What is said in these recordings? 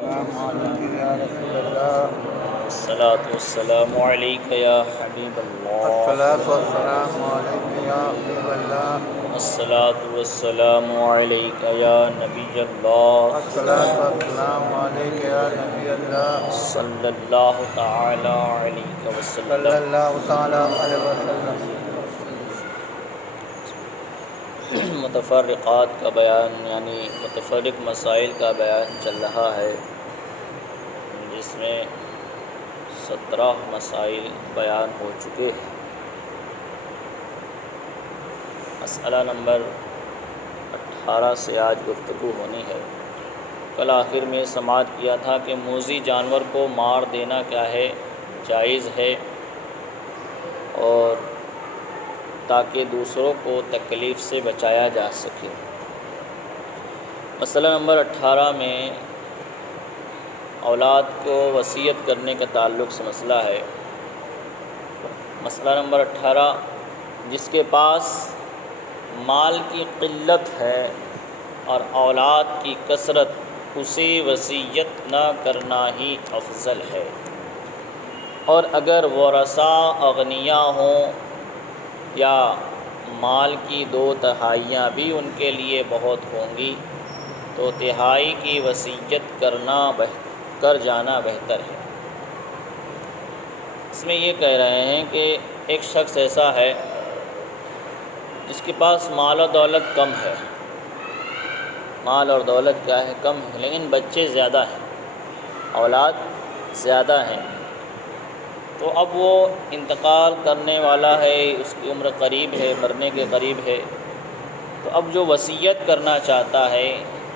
السلام علیکم یا رسول اللہ۔ الصلاۃ والسلام علیک یا حبیب اللہ، الصلاۃ والسلام علیکم یا حبیب اللہ۔ الصلاۃ والسلام علیک یا نبی اللہ، الصلاۃ والسلام علیکم یا نبی اللہ، صلی اللہ تعالی علیہ صلی وسلم۔ اللہ تعالیٰ علیہ وسلم۔ متفرقات کا بیان یعنی متفرق مسائل کا بیان چل رہا ہے، جس میں 17 مسائل بیان ہو چکے ہیں۔ مسئلہ نمبر 18 سے آج گفتگو ہونی ہے۔ کل آخر میں سماعت کیا تھا کہ موذی جانور کو مار دینا کیا ہے، جائز ہے، اور تاکہ دوسروں کو تکلیف سے بچایا جا سکے۔ مسئلہ نمبر 18 میں اولاد کو وصیت کرنے کا تعلق سے مسئلہ ہے۔ مسئلہ نمبر 18، جس کے پاس مال کی قلت ہے اور اولاد کی کثرت، اسے وصیت نہ کرنا ہی افضل ہے، اور اگر ورثاء اغنیاء ہوں یا مال کی 2/3 بھی ان کے لیے بہت ہوں گی تو تہائی کی وصیت کر جانا بہتر ہے۔ اس میں یہ کہہ رہے ہیں کہ ایک شخص ایسا ہے جس کے پاس مال و دولت کم ہے، مال اور دولت کیا ہے، کم ہے، لیکن بچے زیادہ ہیں، اولاد زیادہ ہیں، تو اب وہ انتقال کرنے والا ہے، اس کی عمر قریب ہے، مرنے کے قریب ہے، تو اب جو وصیت کرنا چاہتا ہے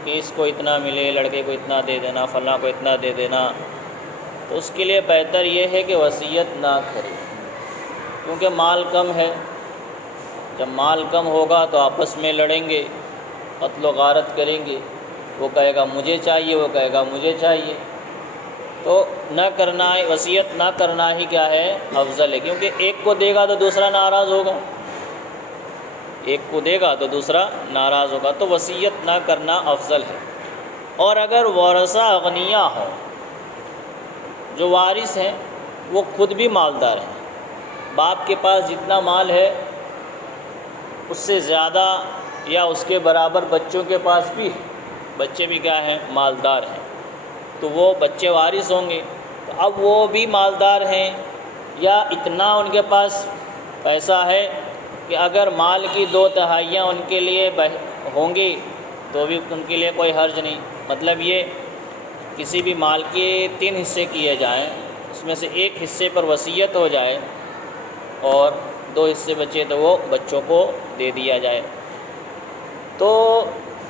کہ اس کو اتنا ملے، لڑکے کو اتنا دے دینا، فلاں کو اتنا دے دینا، تو اس کے لیے بہتر یہ ہے کہ وصیت نہ کرے، کیونکہ مال کم ہے۔ جب مال کم ہوگا تو آپس میں لڑیں گے، قتل و غارت کریں گے، وہ کہے گا مجھے چاہیے، وہ کہے گا مجھے چاہیے، تو نہ کرنا ہے، وصیت نہ کرنا ہی کیا ہے، افضل ہے، کیونکہ ایک کو دے گا تو دوسرا ناراض ہوگا، ایک کو دے گا تو دوسرا ناراض ہوگا، تو وصیت نہ کرنا افضل ہے۔ اور اگر ورثاء اغنیاء ہوں، جو وارث ہیں وہ خود بھی مالدار ہیں، باپ کے پاس جتنا مال ہے اس سے زیادہ یا اس کے برابر بچوں کے پاس بھی ہے، بچے بھی کیا ہیں، مالدار ہیں، تو وہ بچے وارث ہوں گے، تو اب وہ بھی مالدار ہیں، یا اتنا ان کے پاس پیسہ ہے کہ اگر مال کی 2/3 ان کے لیے ہوں گی تو بھی ان کے لیے کوئی حرج نہیں، مطلب یہ کسی بھی مال کے 3 حصے کیے جائیں، اس میں سے ایک حصے پر وصیت ہو جائے اور 2 حصے بچے تو وہ بچوں کو دے دیا جائے، تو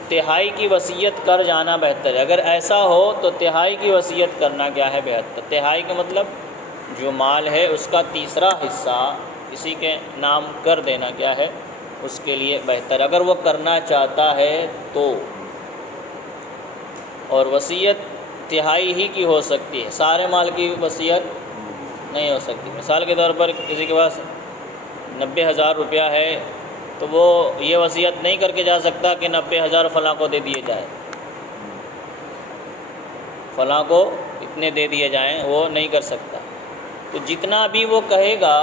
تہائی کی وصیت کر جانا بہتر ہے۔ اگر ایسا ہو تو تہائی کی وصیت کرنا کیا ہے، بہتر۔ تہائی کا مطلب جو مال ہے اس کا تیسرا حصہ کسی کے نام کر دینا کیا ہے، اس کے لیے بہتر، اگر وہ کرنا چاہتا ہے تو۔ اور وصیت تہائی ہی کی ہو سکتی ہے، سارے مال کی وصیت نہیں ہو سکتی۔ مثال کے طور پر کسی کے پاس 90,000 روپیہ ہے تو وہ یہ وصیت نہیں کر کے جا سکتا کہ 90,000 فلاں کو دے دیے جائیں، فلاں کو اتنے دے دیے جائیں، وہ نہیں کر سکتا۔ تو جتنا بھی وہ کہے گا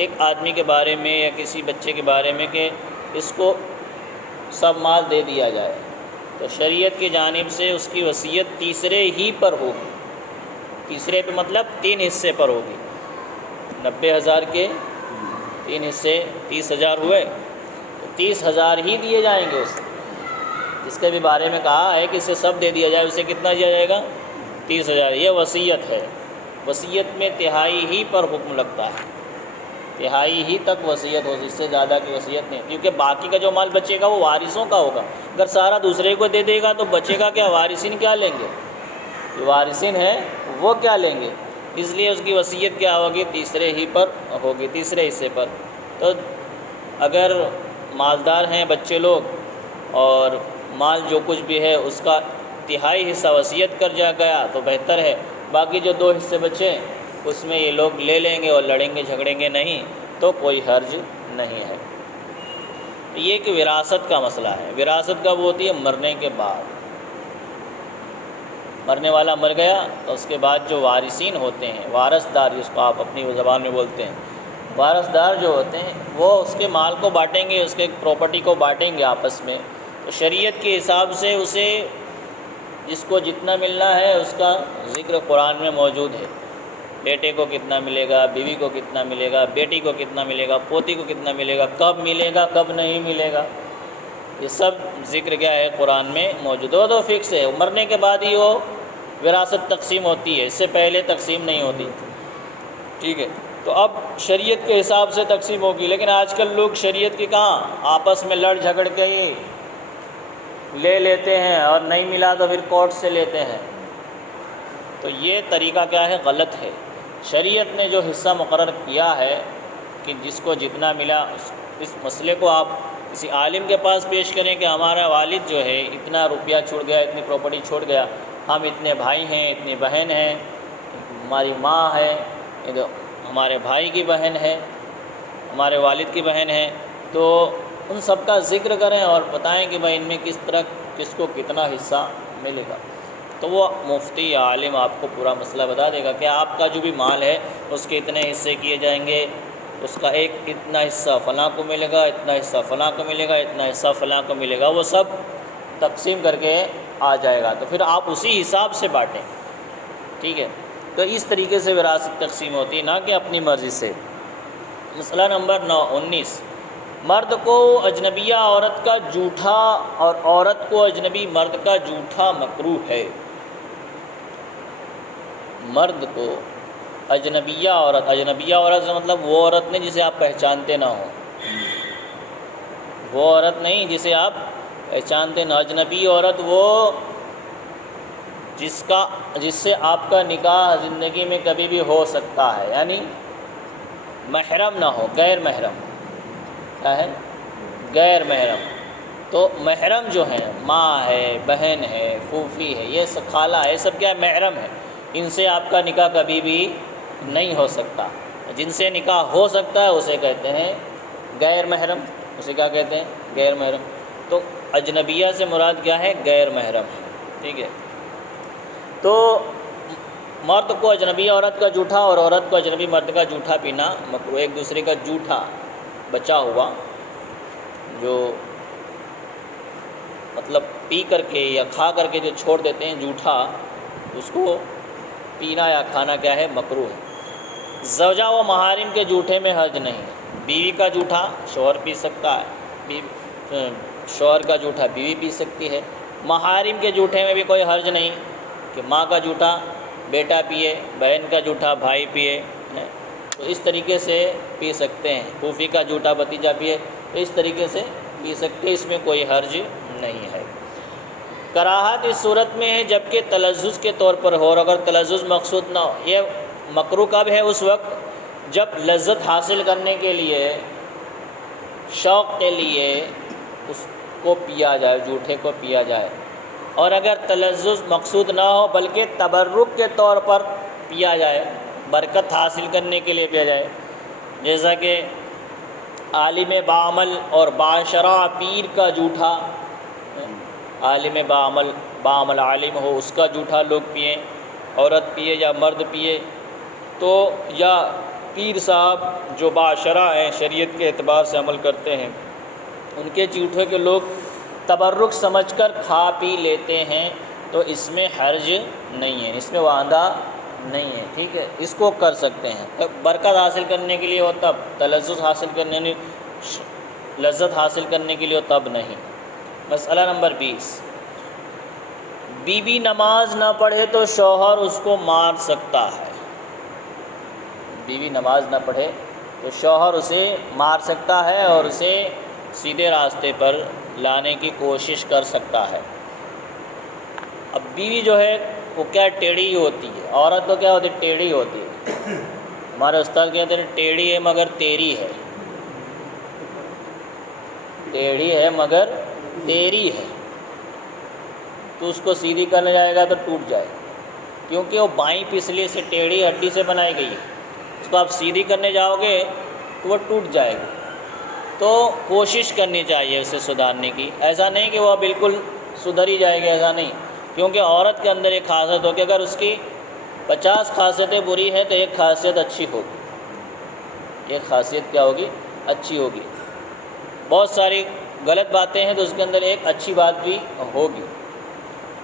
ایک آدمی کے بارے میں یا کسی بچے کے بارے میں کہ اس کو سب مال دے دیا جائے، تو شریعت کی جانب سے اس کی وصیت تیسرے ہی پر ہوگی، تیسرے پہ مطلب 3 حصے پر ہوگی، 90,000 کے 3 حصے 30,000 ہوئے، تو 30,000 ہی دیے جائیں گے اسے، جس کے بھی بارے میں کہا ہے کہ اسے سب دے دیا جائے، اسے کتنا دیا جائے گا، 30,000۔ یہ وصیت ہے، وصیت میں تہائی ہی پر حکم لگتا ہے، تہائی ہی تک وصیت ہو، اس سے زیادہ کی وصیت نہیں، کیونکہ باقی کا جو مال بچے گا وہ وارثوں کا ہوگا، اگر سارا دوسرے کو دے دے گا تو بچے گا کیا، وارثین کیا لیں گے، جو وارثین ہیں وہ کیا لیں گے، اس لیے اس کی وصیت کیا ہوگی، تیسرے ہی پر ہوگی، تیسرے حصے پر۔ تو اگر مالدار ہیں بچے لوگ اور مال جو کچھ بھی ہے اس کا تہائی حصہ وصیت کر جا گیا تو بہتر ہے، باقی جو 2 حصے بچے اس میں یہ لوگ لے لیں گے اور لڑیں گے جھگڑیں گے نہیں تو کوئی حرج نہیں ہے۔ یہ کہ وراثت کا مسئلہ ہے، وراثت کب ہوتی ہے، مرنے کے بعد، مرنے والا مر گیا تو اس کے بعد جو وارثین ہوتے ہیں، وارث دار جس کو آپ اپنی زبان میں بولتے ہیں، وارث دار جو ہوتے ہیں وہ اس کے مال کو بانٹیں گے، اس کے پراپرٹی کو بانٹیں گے آپس میں۔ تو شریعت کے حساب سے اسے جس کو جتنا ملنا ہے اس کا ذکر قرآن میں موجود ہے۔ بیٹے کو کتنا ملے گا، بیوی کو کتنا ملے گا، بیٹی کو کتنا ملے گا، پوتی کو کتنا ملے گا، کب ملے گا، کب نہیں ملے گا، یہ سب ذکر کیا ہے قرآن میں موجود ہے۔ تو فکس ہے، مرنے کے بعد ہی وہ وراثت تقسیم ہوتی ہے، اس سے پہلے تقسیم نہیں ہوتی، ٹھیک ہے۔ تو اب شریعت کے حساب سے تقسیم ہوگی، لیکن آج کل لوگ شریعت کی کہاں، آپس میں لڑ جھگڑ کے ہی لے لیتے ہیں، اور نہیں ملا تو پھر کورٹ سے لیتے ہیں۔ تو یہ طریقہ کیا ہے، غلط ہے۔ شریعت نے جو حصہ مقرر کیا ہے کہ جس کو جتنا ملا، اس مسئلے کو آپ کسی عالم کے پاس پیش کریں کہ ہمارا والد جو ہے اتنا روپیہ چھوڑ گیا، اتنی پراپرٹی چھوڑ گیا، ہم اتنے بھائی ہیں، اتنی بہن ہیں، ہماری ماں ہے، ہمارے بھائی کی بہن ہے، ہمارے والد کی بہن ہے، تو ان سب کا ذکر کریں اور بتائیں کہ بھائی ان میں کس طرح کس کو کتنا حصہ ملے گا۔ تو وہ مفتی یا عالم آپ کو پورا مسئلہ بتا دے گا کہ آپ کا جو بھی مال ہے اس کے اتنے حصے کیے جائیں گے، اس کا ایک اتنا حصہ فلاں کو ملے گا، اتنا حصہ فلاں کو ملے گا، اتنا حصہ فلاں کو ملے گا، وہ سب تقسیم کر کے آ جائے گا۔ تو پھر آپ اسی حساب سے بانٹیں، ٹھیک ہے۔ تو اس طریقے سے وراثت تقسیم ہوتی ہے، نہ کہ اپنی مرضی سے۔ مسئلہ نمبر 19، مرد کو اجنبیہ عورت کا جھوٹا اور عورت کو اجنبی مرد کا جھوٹا مکروہ ہے۔ مرد کو اجنبیہ عورت سے مطلب وہ عورت نہیں جسے آپ پہچانتے نہ ہوں، وہ عورت نہیں جسے آپ پہچانتے نہ۔ اجنبی عورت وہ جس سے آپ کا نکاح زندگی میں کبھی بھی ہو سکتا ہے، یعنی محرم نہ ہو، غیر محرم۔ کیا ہے؟ غیر محرم۔ تو محرم جو ہیں، ماں ہے، بہن ہے، پھوپھی ہے، یہ سب خالہ ہے، یہ سب کیا ہے؟ محرم ہے۔ ان سے آپ کا نکاح کبھی بھی نہیں ہو سکتا۔ جن سے نکاح ہو سکتا ہے اسے کہتے ہیں غیر محرم، اسے کیا کہتے ہیں؟ غیر محرم۔ تو اجنبیہ سے مراد کیا ہے؟ غیر محرم، ٹھیک ہے۔ تو مرد کو اجنبی عورت کا جھوٹا اور عورت کو اجنبی مرد کا جھوٹا پینا مکروہ۔ ایک دوسرے کا جھوٹا بچا ہوا جو مطلب پی کر کے یا کھا کر کے جو چھوڑ دیتے ہیں جھوٹا، اس کو پینا یا کھانا کیا ہے؟ مکروہ ہے۔ زوجہ و محارم کے جھوٹے میں حرج نہیں۔ بیوی کا جھوٹا شوہر پی سکتا ہے، شوہر کا جھوٹا بیوی پی سکتی ہے۔ محارم کے جھوٹے میں بھی کوئی حرج نہیں کہ ماں کا جھوٹا بیٹا پیے، بہن کا جھوٹا بھائی پیے، تو اس طریقے سے پی سکتے ہیں۔ پھوپھی کا جھوٹا بھتیجا پیے، تو اس طریقے سے پی سکتے ہیں، اس میں کوئی حرج نہیں ہے۔ کراہت اس صورت میں ہے جبکہ تلذذ کے طور پر ہو، اور اگر تلذذ مقصود نہ ہو۔ یہ مکروہ کب ہے؟ اس وقت جب لذت حاصل کرنے کے لیے، شوق کے لیے اس کو پیا جائے، جھوٹے کو پیا جائے۔ اور اگر تلذذ مقصود نہ ہو بلکہ تبرک کے طور پر پیا جائے، برکت حاصل کرنے کے لیے پیا جائے، جیسا کہ عالم باعمل اور باشرع پیر کا جھوٹا، عالم باعمل عالم ہو اس کا جھوٹا لوگ پئیں، عورت پیے یا مرد پیے، تو یا پیر صاحب جو باشرع ہیں، شریعت کے اعتبار سے عمل کرتے ہیں، ان کے جھوٹے کے لوگ تبرک سمجھ کر کھا پی لیتے ہیں، تو اس میں حرج نہیں ہے، اس میں وعدہ نہیں ہے، ٹھیک ہے۔ اس کو کر سکتے ہیں برکت حاصل کرنے کے لیے ہو تب، تلذذ حاصل کرنے، لذت حاصل کرنے کے لیے ہو تب نہیں۔ مسئلہ نمبر 20، بیوی نماز نہ پڑھے تو شوہر اس کو مار سکتا ہے۔ بیوی نماز نہ پڑھے تو شوہر اسے مار سکتا ہے اور اسے سیدھے راستے پر لانے کی کوشش کر سکتا ہے۔ اب بیوی جو ہے وہ کیا ٹیڑھی ہوتی ہے، عورت تو کیا ہوتی ہے؟ ٹیڑھی ہوتی ہے۔ ہمارے استاد کہتے ہیں ٹیڑھی ہے مگر تیری ہے، ٹیڑھی ہے مگر تیری ہے۔ تو اس کو سیدھی کرنے جائے گا تو ٹوٹ جائے گا، کیونکہ وہ بائیں پسلی سے ٹیڑھی ہڈی سے بنائی گئی ہے، اس کو آپ سیدھی کرنے جاؤ گے تو وہ ٹوٹ جائے گا۔ تو کوشش کرنی چاہیے اسے سدھارنے کی، ایسا نہیں کہ وہ بالکل سدھر ہی جائے گا، ایسا نہیں، کیونکہ عورت کے اندر ایک خاصیت ہوگی، اگر اس کی 50 خاصیتیں بری ہیں تو ایک خاصیت اچھی ہوگی، ایک خاصیت کیا ہوگی؟ اچھی ہوگی۔ بہت ساری غلط باتیں ہیں تو اس کے اندر ایک اچھی بات بھی ہوگی۔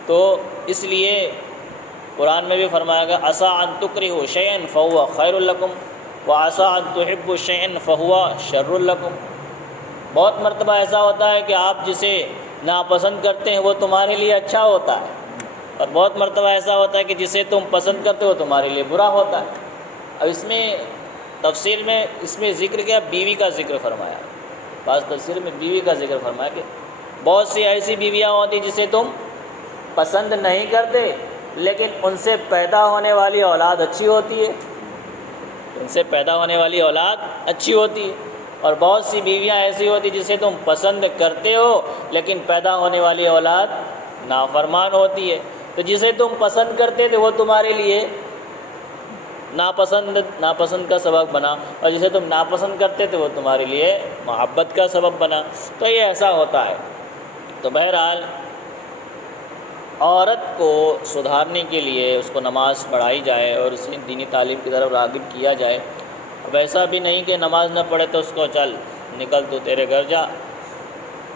تو اس لیے قرآن میں بھی فرمایا گیا عسیٰ ان تکرہوا شیئا فہو خیر لکم وعسیٰ ان تحبوا شیئا فہو شر لکم۔ بہت مرتبہ ایسا ہوتا ہے کہ آپ جسے ناپسند کرتے ہیں وہ تمہارے لیے اچھا ہوتا ہے، اور بہت مرتبہ ایسا ہوتا ہے کہ جسے تم پسند کرتے ہو تمہارے لیے برا ہوتا ہے۔ اب اس میں تفسیر میں اس میں ذکر کیا؟ بیوی کا ذکر فرمایا، بعض تفسیر میں بیوی کا ذکر فرمایا کہ بہت سی ایسی بیویاں ہوتی جسے تم پسند نہیں کرتے لیکن ان سے پیدا ہونے والی اولاد اچھی ہوتی ہے، ان سے پیدا ہونے والی اولاد اچھی ہوتی ہے، اور بہت سی بیویاں ایسی ہوتی جسے تم پسند کرتے ہو لیکن پیدا ہونے والی اولاد نافرمان ہوتی ہے۔ تو جسے تم پسند کرتے تھے وہ تمہارے لیے ناپسند کا سبب بنا، اور جسے تم ناپسند کرتے تھے وہ تمہارے لیے محبت کا سبب بنا۔ تو یہ ایسا ہوتا ہے۔ تو بہرحال عورت کو سدھارنے کے لیے اس کو نماز پڑھائی جائے اور اسے دینی تعلیم کی طرف راغب کیا جائے۔ اب ایسا بھی نہیں کہ نماز نہ پڑھے تو اس کو چل نکل تو تیرے گھر جا،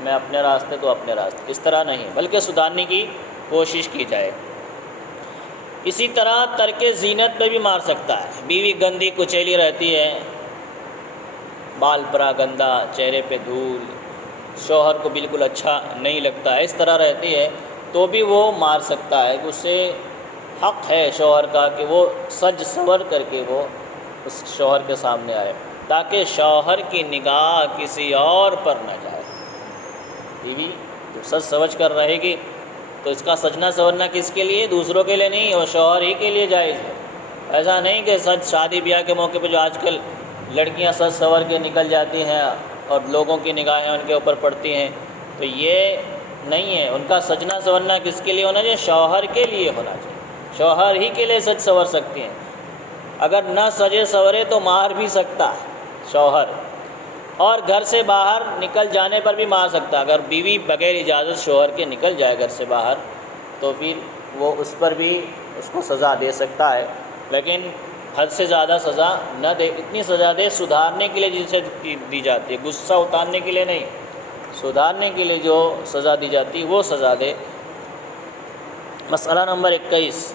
میں اپنے راستے تو اپنے راستے، اس طرح نہیں، بلکہ سدھارنے کی کوشش کی جائے۔ اسی طرح ترک زینت پہ بھی مار سکتا ہے۔ بیوی گندی کچیلی رہتی ہے، بال پرا گندا، چہرے پہ دھول، شوہر کو بالکل اچھا نہیں لگتا ہے، اس طرح رہتی ہے تو بھی وہ مار سکتا ہے۔ اسے حق ہے شوہر کا کہ وہ سج سنور کر کے وہ اس شوہر کے سامنے آئے تاکہ شوہر کی نگاہ کسی اور پر نہ جائے۔ بیوی جب سج سوج کر رہے گی تو اس کا سجنا سورنا کس کے لیے؟ دوسروں کے لیے نہیں، اور شوہر ہی کے لیے جائز ہے۔ ایسا نہیں کہ شادی بیاہ کے موقع پہ جو آج کل لڑکیاں سج سور کے نکل جاتی ہیں اور لوگوں کی نگاہیں ان کے اوپر پڑتی ہیں، تو یہ نہیں ہے۔ ان کا سجنا سورنا کس کے لیے ہونا چاہیے؟ شوہر کے لیے ہونا چاہیے، شوہر ہی کے لیے سج سور سکتی ہیں۔ اگر نہ سجے سورے تو مار بھی سکتا ہے شوہر، اور گھر سے باہر نکل جانے پر بھی مار سکتا ہے۔ اگر بیوی بغیر اجازت شوہر کے نکل جائے گھر سے باہر تو پھر وہ اس پر بھی اس کو سزا دے سکتا ہے، لیکن حد سے زیادہ سزا نہ دے۔ اتنی سزا دے سدھارنے کے لیے جسے دی جاتی ہے، غصہ اتارنے کے لیے نہیں، سدھارنے کے لیے جو سزا دی جاتی ہے وہ سزا دے۔ مسئلہ نمبر 21،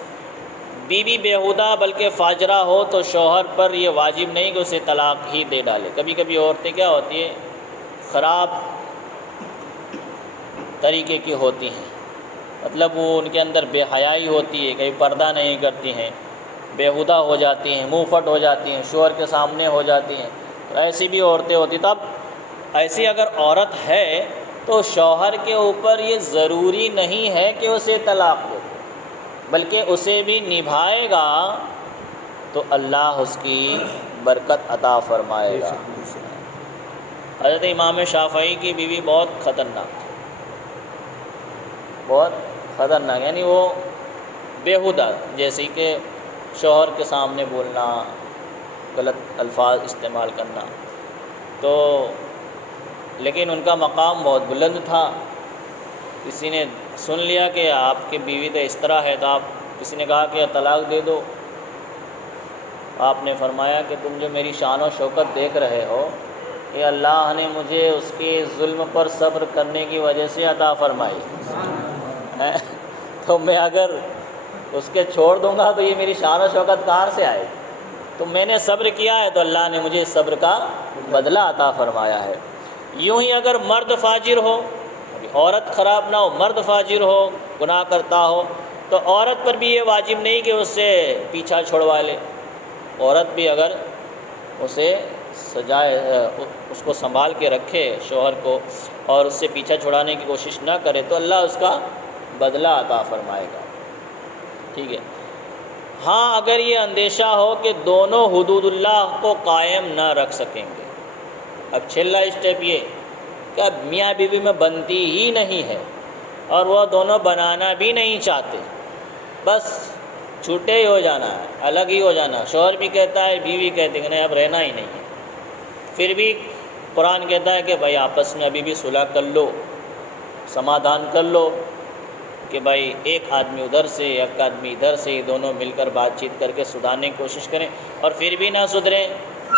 بیوی بیہودہ بلکہ فاجرہ ہو تو شوہر پر یہ واجب نہیں کہ اسے طلاق ہی دے ڈالے۔ کبھی کبھی عورتیں کیا ہوتی ہیں، خراب طریقے کی ہوتی ہیں، مطلب وہ ان کے اندر بے حیائی ہوتی ہے، کہیں پردہ نہیں کرتی ہیں، بیہودہ ہو جاتی ہیں، منہ پھٹ ہو جاتی ہیں، شوہر کے سامنے ہو جاتی ہیں، تو ایسی بھی عورتیں ہوتی۔ تو اب ایسی اگر عورت ہے تو شوہر کے اوپر یہ ضروری نہیں ہے کہ اسے طلاق دے، بلکہ اسے بھی نبھائے گا تو اللہ اس کی برکت عطا فرمائے گا۔ حضرت امام شافعی کی بیوی بہت خطرناک تھی، بہت خطرناک، یعنی وہ بیہودہ، جیسے کہ شوہر کے سامنے بولنا، غلط الفاظ استعمال کرنا، تو لیکن ان کا مقام بہت بلند تھا۔ کسی نے سن لیا کہ آپ کی بیوی تو اس طرح ہے، تو آپ کسی نے کہا کہ طلاق دے دو، آپ نے فرمایا کہ تم جو میری شان و شوکت دیکھ رہے ہو کہ اللہ نے مجھے اس کے ظلم پر صبر کرنے کی وجہ سے عطا فرمائی، تو میں اگر اس کے چھوڑ دوں گا تو یہ میری شان و شوکت کہاں سے آئے؟ تو میں نے صبر کیا ہے تو اللہ نے مجھے صبر کا بدلہ عطا فرمایا ہے۔ یوں ہی اگر مرد فاجر ہو، عورت خراب نہ ہو، مرد فاجر ہو، گناہ کرتا ہو، تو عورت پر بھی یہ واجب نہیں کہ اس سے پیچھا چھڑوا لے۔ عورت بھی اگر اسے سجائے، اس کو سنبھال کے رکھے شوہر کو، اور اس سے پیچھا چھڑانے کی کوشش نہ کرے تو اللہ اس کا بدلہ عطا فرمائے گا، ٹھیک ہے۔ ہاں اگر یہ اندیشہ ہو کہ دونوں حدود اللہ کو قائم نہ رکھ سکیں گے۔ اب چھلا اسٹیپ یہ کہ اب میاں بیوی میں بنتی ہی نہیں ہے اور وہ دونوں بنانا بھی نہیں چاہتے، بس چھوٹے ہی ہو جانا ہے، الگ ہی ہو جانا، شوہر بھی کہتا ہے، بیوی کہتی ہے کہ نہیں اب رہنا ہی نہیں ہے، پھر بھی قرآن کہتا ہے کہ بھائی آپس میں ابھی بھی صلح کر لو، سمادھان کر لو، کہ بھائی ایک آدمی ادھر سے ایک آدمی ادھر سے، دونوں مل کر بات چیت کر کے سدھارنے کی کوشش کریں، اور پھر بھی نہ سدھریں،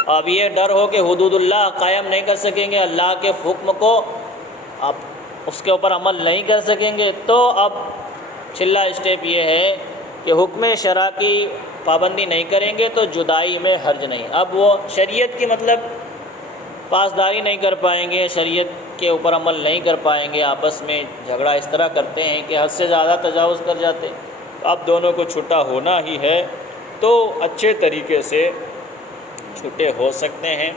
اب یہ ڈر ہو کہ حدود اللہ قائم نہیں کر سکیں گے، اللہ کے حکم کو آپ اس کے اوپر عمل نہیں کر سکیں گے، تو اب چھلا اسٹیپ یہ ہے کہ حکم شرع کی پابندی نہیں کریں گے تو جدائی میں حرج نہیں۔ اب وہ شریعت کی مطلب پاسداری نہیں کر پائیں گے، شریعت کے اوپر عمل نہیں کر پائیں گے، آپس میں جھگڑا اس طرح کرتے ہیں کہ حد سے زیادہ تجاوز کر جاتے، اب دونوں کو چھٹا ہونا ہی ہے تو اچھے طریقے سے چھٹے ہو سکتے ہیں،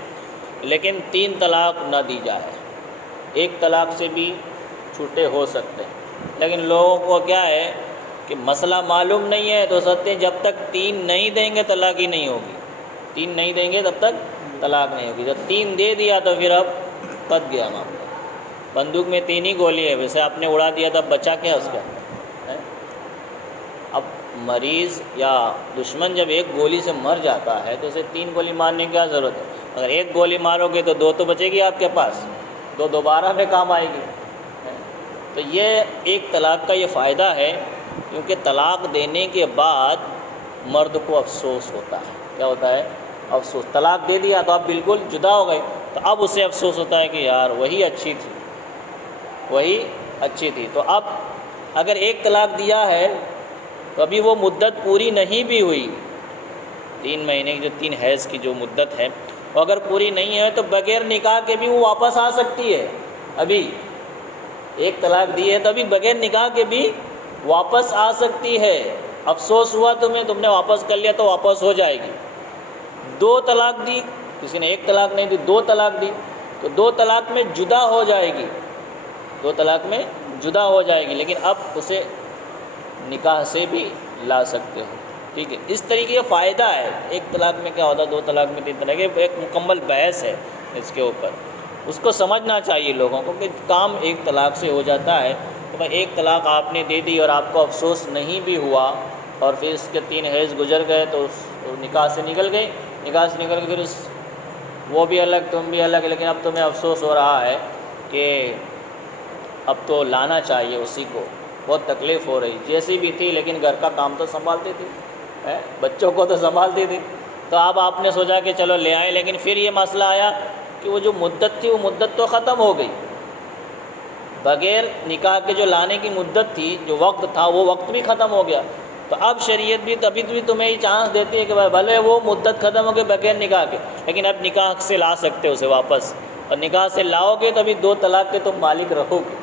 لیکن 3 طلاق نہ دی جائے، 1 طلاق سے بھی چھوٹے ہو سکتے ہیں۔ لیکن لوگوں کو کیا ہے کہ مسئلہ معلوم نہیں ہے تو سمجھتے ہیں جب تک 3 نہیں دیں گے طلاق ہی نہیں ہوگی، 3 نہیں دیں گے تب تک طلاق نہیں ہوگی، جب 3 دے دیا تو پھر اب پت گیا معاملہ۔ بندوق میں 3 ہی گولی ہے، ویسے آپ نے اڑا دیا تھا، بچا کیا اس کا؟ اب مریض یا دشمن جب 1 گولی سے مر جاتا ہے تو اسے 3 گولی مارنے کی کیا ضرورت ہے؟ اگر 1 گولی مارو گے تو 2 تو بچے گی آپ کے پاس، 2 دوبارہ پہ کام آئے گی۔ تو یہ 1 طلاق کا یہ فائدہ ہے، کیونکہ طلاق دینے کے بعد مرد کو افسوس ہوتا ہے۔ کیا ہوتا ہے؟ افسوس۔ طلاق دے دیا تو اب بالکل جدا ہو گئے، تو اب اسے افسوس ہوتا ہے کہ یار وہی اچھی تھی، وہی اچھی تھی۔ تو اب اگر 1 طلاق دیا ہے تو ابھی وہ مدت پوری نہیں بھی ہوئی، 3 مہینے کی جو 3 حیض کی جو مدت ہے وہ اگر پوری نہیں ہے تو بغیر نکاح کے بھی وہ واپس آ سکتی ہے۔ ابھی 1 طلاق دی ہے تو ابھی بغیر نکاح کے بھی واپس آ سکتی ہے، افسوس ہوا تمہیں، تم نے واپس کر لیا تو واپس ہو جائے گی۔ 2 طلاق دی، کسی نے 1 طلاق نہیں دی، 2 طلاق دی تو 2 طلاق میں جدا ہو جائے گی، 2 طلاق میں جدا ہو جائے گی، لیکن اب اسے نکاح سے بھی لا سکتے ہو، ٹھیک ہے۔ اس طریقے کا فائدہ ہے۔ 1 طلاق میں کیا ہوتا ہے، 2 طلاق میں 3 طلاق، ایک مکمل بحث ہے اس کے اوپر، اس کو سمجھنا چاہیے لوگوں کو کہ کام 1 طلاق سے ہو جاتا ہے۔ تو بھائی 1 طلاق آپ نے دے دی اور آپ کو افسوس نہیں بھی ہوا اور پھر اس کے 3 حیض گزر گئے تو اس نکاح سے نکل گئی، نکاح سے نکل کے پھر وہ بھی الگ تم بھی الگ، لیکن اب تمہیں افسوس ہو رہا ہے کہ اب تو لانا چاہیے اسی کو، بہت تکلیف ہو رہی، جیسی بھی تھی لیکن گھر کا کام تو سنبھالتی تھی، بچوں کو تو سنبھالتی تھی، تو اب آپ نے سوچا کہ چلو لے آئیں، لیکن پھر یہ مسئلہ آیا کہ وہ جو مدت تھی وہ مدت تو ختم ہو گئی، بغیر نکاح کے جو لانے کی مدت تھی، جو وقت تھا وہ وقت بھی ختم ہو گیا۔ تو اب شریعت بھی کبھی بھی تمہیں یہ چانس دیتی ہے کہ بھلے وہ مدت ختم ہو گئی بغیر نکاح کے، لیکن اب نکاح سے لا سکتے ہو اسے واپس، اور نکاح سے لاؤ گے تو ابھی 2 طلاق کے تم مالک رہو گے،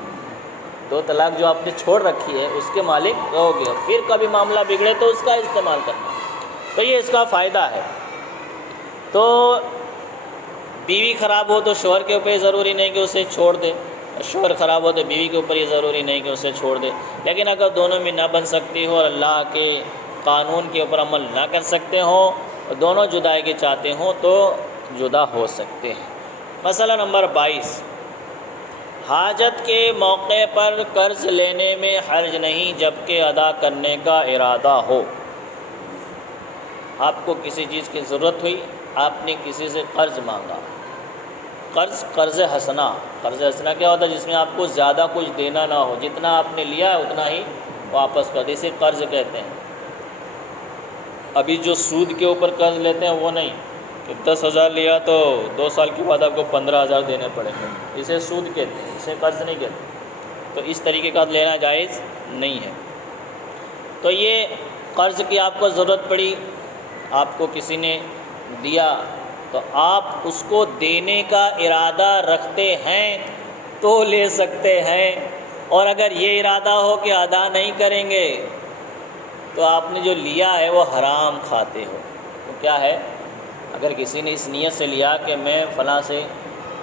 2 طلاق جو آپ نے چھوڑ رکھی ہے اس کے مالک رہو گے، پھر کبھی معاملہ بگڑے تو اس کا استعمال کرنا۔ تو یہ اس کا فائدہ ہے۔ تو بیوی خراب ہو تو شوہر کے اوپر ضروری نہیں کہ اسے چھوڑ دے، شوہر خراب ہو تو بیوی کے اوپر یہ ضروری نہیں کہ اسے چھوڑ دے، لیکن اگر دونوں میں نہ بن سکتی ہو اور اللہ کے قانون کے اوپر عمل نہ کر سکتے ہوں اور دونوں جدائی کے چاہتے ہوں تو جدا ہو سکتے ہیں۔ مسئلہ نمبر 22، حاجت کے موقع پر قرض لینے میں حرج نہیں جبکہ ادا کرنے کا ارادہ ہو۔ آپ کو کسی چیز کی ضرورت ہوئی، آپ نے کسی سے قرض مانگا، قرض حسنہ کیا ہوتا ہے؟ جس میں آپ کو زیادہ کچھ دینا نہ ہو، جتنا آپ نے لیا ہے اتنا ہی واپس کر دے، اسے قرض کہتے ہیں۔ ابھی جو سود کے اوپر قرض لیتے ہیں وہ نہیں کہ 10,000 لیا تو 2 سال کے بعد آپ کو 15,000 دینے پڑیں گے، اسے سود کہتے ہیں، اسے قرض نہیں کہتے۔ تو اس طریقے کا لینا جائز نہیں ہے۔ تو یہ قرض کی آپ کو ضرورت پڑی، آپ کو کسی نے دیا تو آپ اس کو دینے کا ارادہ رکھتے ہیں تو لے سکتے ہیں، اور اگر یہ ارادہ ہو کہ ادا نہیں کریں گے تو آپ نے جو لیا ہے وہ حرام کھاتے ہو۔ تو کیا ہے، اگر کسی نے اس نیت سے لیا کہ میں فلاں سے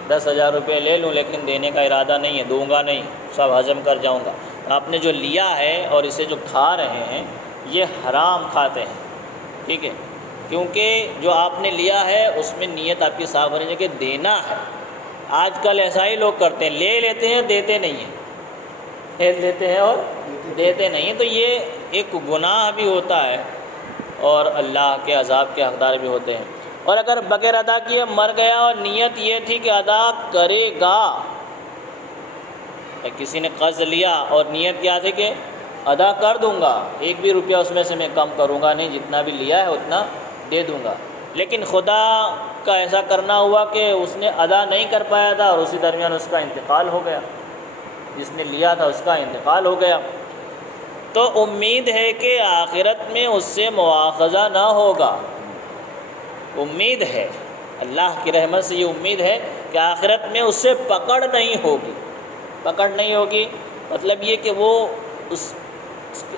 10,000 روپے لے لوں لیکن دینے کا ارادہ نہیں ہے، دوں گا نہیں، سب ہضم کر جاؤں گا، آپ نے جو لیا ہے اور اسے جو کھا رہے ہیں یہ حرام کھاتے ہیں، ٹھیک ہے، کیونکہ جو آپ نے لیا ہے اس میں نیت آپ کی صاف ہونی چاہیے کہ دینا ہے۔ آج کل ایسا ہی لوگ کرتے ہیں، لے لیتے ہیں دیتے نہیں ہیں، لے لیتے ہیں اور دیتے نہیں ہیں، تو یہ ایک گناہ بھی ہوتا ہے اور اللہ کے عذاب کے حقدار بھی ہوتے ہیں۔ اور اگر بغیر ادا کیے مر گیا اور نیت یہ تھی کہ ادا کرے گا، کسی نے قرض لیا اور نیت کیا تھی کہ ادا کر دوں گا، ایک بھی روپیہ اس میں سے میں کم کروں گا نہیں، جتنا بھی لیا ہے اتنا دے دوں گا۔ لیکن خدا کا ایسا کرنا ہوا کہ اس نے ادا نہیں کر پایا تھا اور اسی درمیان اس کا انتقال ہو گیا، جس نے لیا تھا اس کا انتقال ہو گیا۔ تو امید ہے کہ آخرت میں اس سے مواخذہ نہ ہوگا، امید ہے، اللہ کی رحمت سے یہ امید ہے کہ آخرت میں اس سے پکڑ نہیں ہوگی۔ پکڑ نہیں ہوگی مطلب یہ کہ وہ اس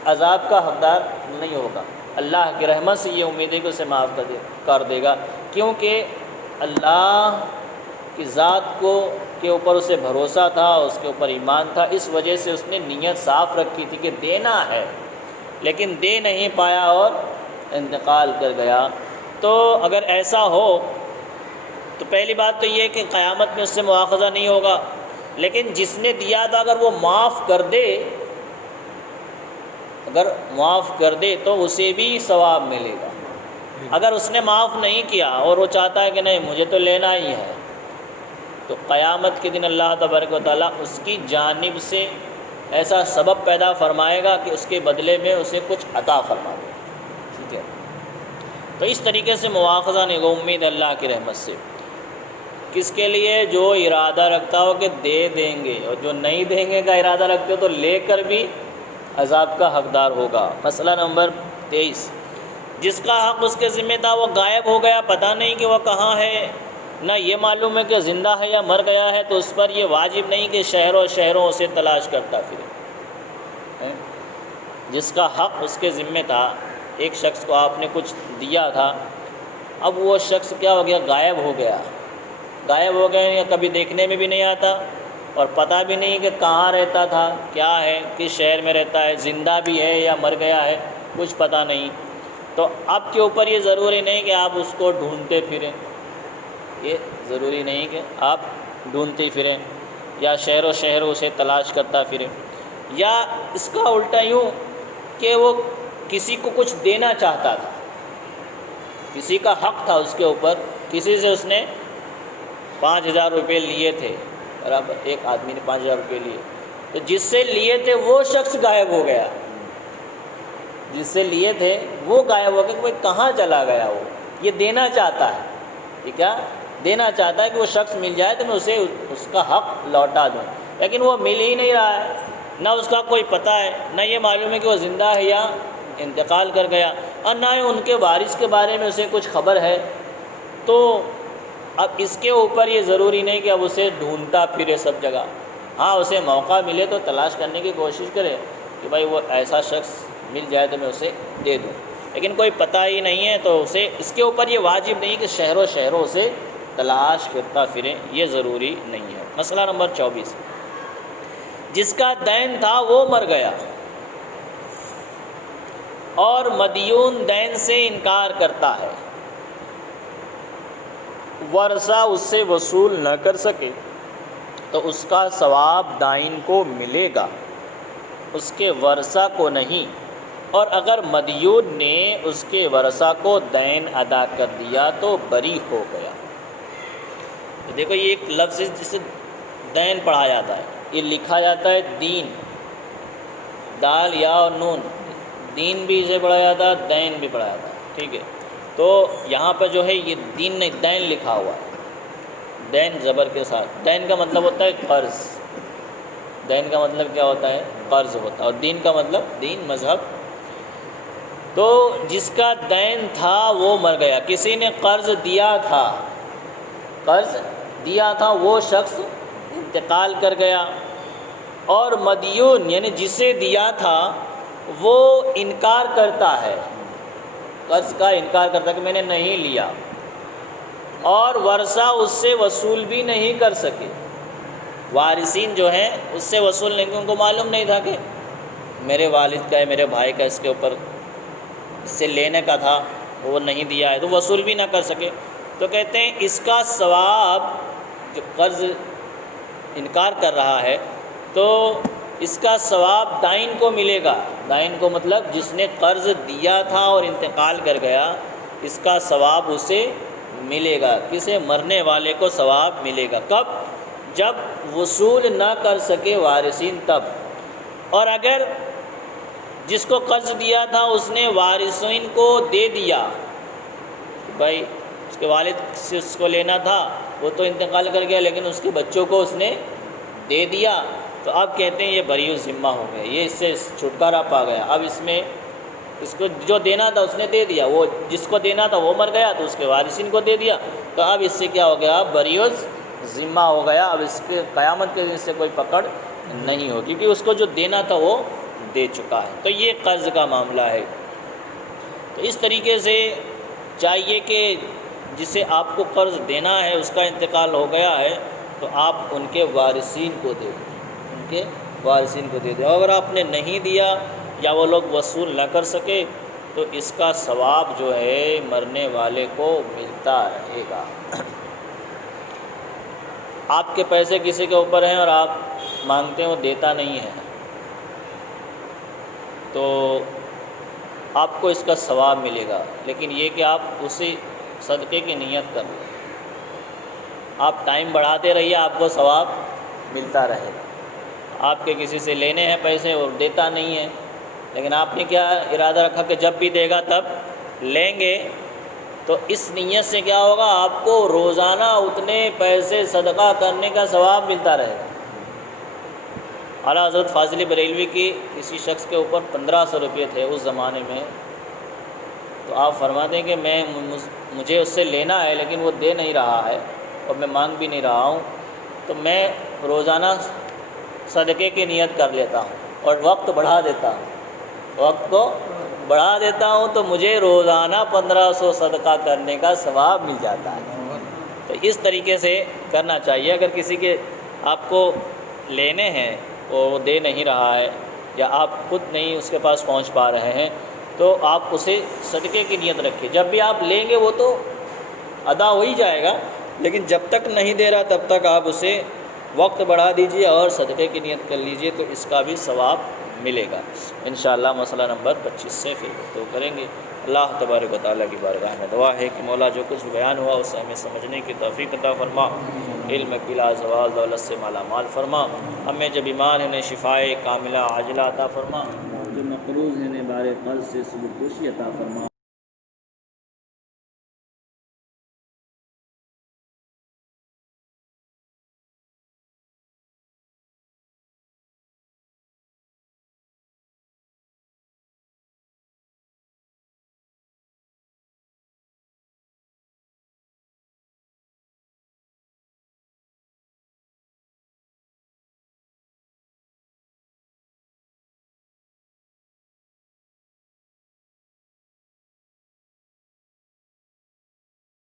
عذاب کا حقدار نہیں ہوگا۔ اللہ کی رحمت سے یہ امید ہے کہ اسے معاف کر دے گا، کیونکہ اللہ کی ذات کے اوپر اسے بھروسہ تھا، اس کے اوپر ایمان تھا، اس وجہ سے اس نے نیت صاف رکھی تھی کہ دینا ہے، لیکن دے نہیں پایا اور انتقال کر گیا۔ تو اگر ایسا ہو تو پہلی بات تو یہ ہے کہ قیامت میں اس سے مواخذہ نہیں ہوگا، لیکن جس نے دیا تھا اگر وہ معاف کر دے تو اسے بھی ثواب ملے گا۔ اگر اس نے معاف نہیں کیا اور وہ چاہتا ہے کہ نہیں مجھے تو لینا ہی ہے، تو قیامت کے دن اللہ تبارک و تعالیٰ اس کی جانب سے ایسا سبب پیدا فرمائے گا کہ اس کے بدلے میں اسے کچھ عطا فرما دے، ٹھیک ہے۔ تو اس طریقے سے مواخذہ نہیں ہوگا، امید اللہ کی رحمت سے۔ کس کے لیے؟ جو ارادہ رکھتا ہو کہ دے دیں گے، اور جو نہیں دیں گے کا ارادہ رکھتے ہو تو لے کر بھی عذاب کا حقدار ہوگا۔ مسئلہ نمبر 23، جس کا حق اس کے ذمہ تھا وہ غائب ہو گیا، پتہ نہیں کہ وہ کہاں ہے، نہ یہ معلوم ہے کہ زندہ ہے یا مر گیا ہے، تو اس پر یہ واجب نہیں کہ شہروں اسے تلاش کرتا پھرے۔ جس کا حق اس کے ذمہ تھا، ایک شخص کو آپ نے کچھ دیا تھا، اب وہ شخص کیا ہو گیا؟ غائب ہو گیا۔ غائب ہو گئے یا کبھی دیکھنے میں بھی نہیں آتا اور پتہ بھی نہیں کہ کہاں رہتا تھا، کیا ہے، کس شہر میں رہتا ہے، زندہ بھی ہے یا مر گیا ہے، کچھ پتہ نہیں۔ تو آپ کے اوپر یہ ضروری نہیں کہ آپ اس کو ڈھونڈتے پھریں، یہ ضروری نہیں کہ آپ ڈھونڈتے پھریں یا شہر اسے تلاش کرتا پھریں، یا اس کا الٹا یوں کہ وہ کسی کو کچھ دینا چاہتا تھا، کسی کا حق تھا اس کے اوپر، کسی سے اس نے 5,000 روپے لیے تھے، برابر، ایک آدمی نے 5,000 روپے لیے، تو جس سے لیے تھے وہ شخص غائب ہو گیا، جس سے لیے تھے وہ غائب ہو گیا کہ بھائی کہاں چلا گیا وہ، یہ دینا چاہتا ہے، یہ کیا دینا چاہتا ہے کہ وہ شخص مل جائے تو میں اسے اس کا حق لوٹا دوں، لیکن وہ مل ہی نہیں رہا ہے، نہ اس کا کوئی پتہ ہے، نہ یہ معلوم ہے کہ وہ زندہ ہے یا انتقال کر گیا، اور نہ ہی ان کے وارث کے بارے میں اسے کچھ خبر ہے۔ تو اب اس کے اوپر یہ ضروری نہیں کہ اب اسے ڈھونڈتا پھرے سب جگہ، ہاں اسے موقع ملے تو تلاش کرنے کی کوشش کرے کہ بھائی وہ ایسا شخص مل جائے تو میں اسے دے دوں، لیکن کوئی پتہ ہی نہیں ہے تو اسے اس کے اوپر یہ واجب نہیں کہ شہروں سے تلاش کرتا پھریں، یہ ضروری نہیں ہے۔ مسئلہ نمبر 24، جس کا دین تھا وہ مر گیا اور مدیون دین سے انکار کرتا ہے، ورثہ اس سے وصول نہ کر سکے تو اس کا ثواب دائن کو ملے گا، اس کے ورثہ کو نہیں، اور اگر مدیون نے اس کے ورثہ کو دین ادا کر دیا تو بری ہو گیا۔ تو دیکھو یہ ایک لفظ جسے دین پڑھا جاتا ہے، یہ لکھا جاتا ہے دین، دال یا اور نون، دین بھی اسے پڑھا جاتا ہے، دین بھی پڑھا جاتا ہے، ٹھیک ہے۔ تو یہاں پہ جو ہے یہ دین نہیں دین لکھا ہوا ہے، دین زبر کے ساتھ۔ دین کا مطلب ہوتا ہے قرض، دین کا مطلب کیا ہوتا ہے؟ قرض ہوتا ہے، اور دین کا مطلب دین، مذہب۔ تو جس کا دین تھا وہ مر گیا، کسی نے قرض دیا تھا وہ شخص انتقال کر گیا، اور مدیون یعنی جسے دیا تھا وہ انکار کرتا ہے، قرض کا انکار کرتا ہے کہ میں نے نہیں لیا، اور ورثہ اس سے وصول بھی نہیں کر سکے، وارثین جو ہیں اس سے وصول نہیں، ان کو معلوم نہیں تھا کہ میرے والد کا ہے، میرے بھائی کا، اس کے اوپر اس سے لینے کا تھا، وہ نہیں دیا ہے، تو وصول بھی نہ کر سکے۔ تو کہتے ہیں اس کا ثواب، جو قرض انکار کر رہا ہے تو اس کا ثواب دائن کو ملے گا، دائن کو مطلب جس نے قرض دیا تھا اور انتقال کر گیا، اس کا ثواب اسے ملے گا، کسے؟ مرنے والے کو ثواب ملے گا۔ کب؟ جب وصول نہ کر سکے وارثین، تب۔ اور اگر جس کو قرض دیا تھا اس نے وارثین کو دے دیا، بھائی اس کے والد سے اس کو لینا تھا، وہ تو انتقال کر گیا، لیکن اس کے بچوں کو اس نے دے دیا، تو اب کہتے ہیں یہ بری الذمہ ہو گئے، یہ اس سے چھٹکارا پا گیا۔ اب اس میں اس کو جو دینا تھا اس نے دے دیا، وہ جس کو دینا تھا وہ مر گیا تو اس کے وارثین کو دے دیا، تو اب اس سے کیا ہو گیا؟ بری الذمہ ہو گیا۔ اب اس کے قیامت کے دن سے کوئی پکڑ نہیں ہوگی، کیونکہ اس کو جو دینا تھا وہ دے چکا ہے۔ تو یہ قرض کا معاملہ ہے۔ تو اس طریقے سے چاہیے کہ جسے آپ کو قرض دینا ہے اس کا انتقال ہو گیا ہے تو آپ ان کے وارثین کو دے دیں، ان کے وارثین کو دے دیں۔ اگر آپ نے نہیں دیا یا وہ لوگ وصول نہ کر سکے تو اس کا ثواب جو ہے مرنے والے کو ملتا رہے گا۔ آپ کے پیسے کسی کے اوپر ہیں اور آپ مانگتے ہیں وہ دیتا نہیں ہے، تو آپ کو اس کا ثواب ملے گا، لیکن یہ کہ آپ اسی صدقے کی نیت کر لیں، آپ ٹائم بڑھاتے رہیے، آپ کو ثواب ملتا رہے گا۔ آپ کے کسی سے لینے ہیں پیسے اور دیتا نہیں ہے، لیکن آپ نے کیا ارادہ رکھا کہ جب بھی دے گا تب لیں گے، تو اس نیت سے کیا ہوگا؟ آپ کو روزانہ اتنے پیسے صدقہ کرنے کا ثواب ملتا رہے گا۔ اعلیٰ حضرت فاضل بریلوی کی کسی شخص کے اوپر 1500 روپے تھے اس زمانے میں، تو آپ فرماتے ہیں کہ مجھے اس سے لینا ہے لیکن وہ دے نہیں رہا ہے اور میں مانگ بھی نہیں رہا ہوں، تو میں روزانہ صدقے کی نیت کر لیتا ہوں اور وقت بڑھا دیتا ہوں، وقت کو بڑھا دیتا ہوں، تو مجھے روزانہ 1500 صدقہ کرنے کا ثواب مل جاتا ہے۔ تو اس طریقے سے کرنا چاہیے۔ اگر کسی کے آپ کو لینے ہیں وہ دے نہیں رہا ہے یا آپ خود نہیں اس کے پاس پہنچ پا رہے ہیں تو آپ اسے صدقے کی نیت رکھیے، جب بھی آپ لیں گے وہ تو ادا ہو ہی جائے گا، لیکن جب تک نہیں دے رہا تب تک آپ اسے وقت بڑھا دیجیے اور صدقے کی نیت کر لیجیے، تو اس کا بھی ثواب ملے گا انشاءاللہ۔ مسئلہ نمبر 25 سے پھر تو کریں گے۔ اللہ تبارک و تعالیٰ کی بارگاہ میں دعا ہے کہ مولا جو کچھ بیان ہوا اسے ہمیں سمجھنے کی توفیق عطا فرما، علم بلا زوال دولت سے مالا مال فرما، ہمیں جو بیمار ہیں انہیں شفائے کاملہ عاجلہ عطا فرما، جو مقروض ہیں انہیں بار قرض سے سبکدوشی عطا فرما۔